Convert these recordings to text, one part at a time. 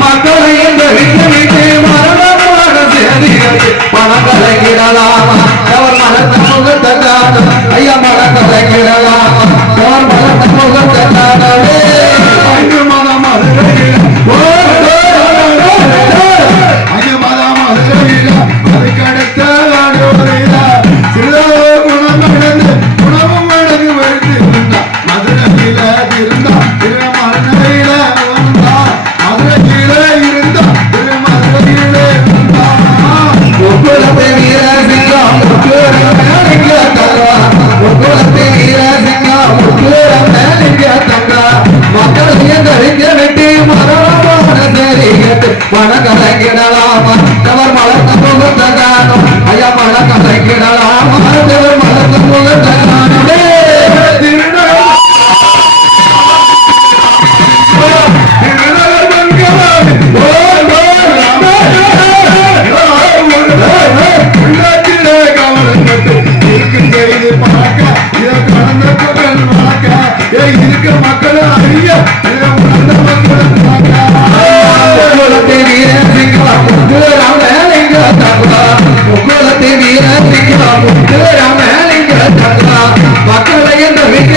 மக்கள் என்ற மனக்கதை கிடலாமா தவர் மலர்த்த முகத்த காணும் ஐயா மனக்கதை கிடலாமா தவர் மலர்த்த முகத்த காணும் Oh! வீரலிங்க முத்துராமலிங்க தந்தா. மக்களை இந்த வீட்டு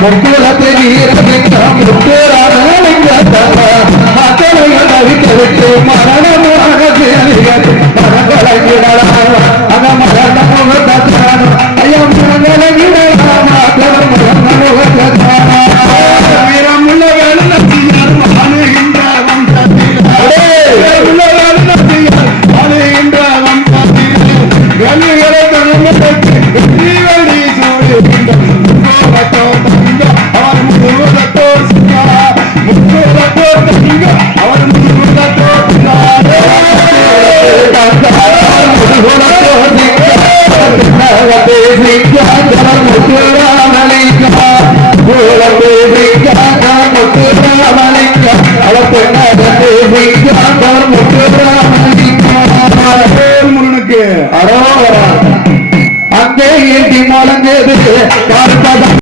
Porque மரணமானது மரங்களை முருகனுக்கு அரோவரா அங்கே ஏந்தி முழங்குது பார்ப்பதா